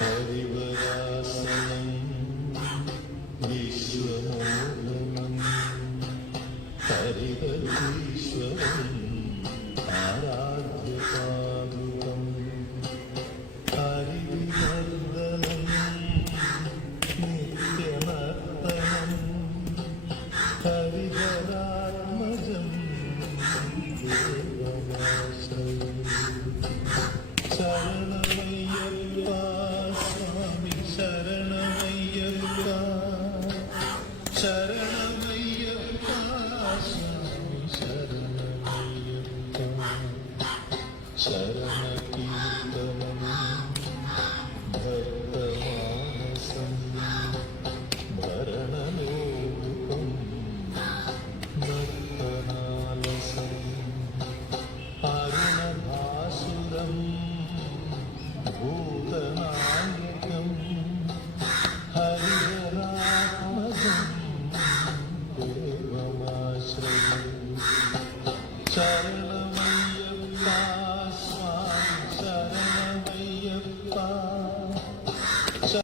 ഹരിവരാസനം വിശ്വമോഹനം ഹരിതീശ്വരം ആരാധ്യപാദുകം ഹരിവിവർദ്ധനം നിത്യനർത്തനം ഹരിഹരാത്മജം ദേവനാശ്രയം ശരണമയ്യപ്പ സ്വാമി ശരണമയ്യപ്പ ശരണമയ്യപ്പ സ്വാമി ശരണമയ്യപ്പ ശരണകീർത്തനം ഭക്തമാനസം ഭരണലോകം ഭക്തനാലസം അരുണഭാസുരം ഭൂതനായകം ഹരിഹരാത്മജം ദേവമാശ്രയം ശരണ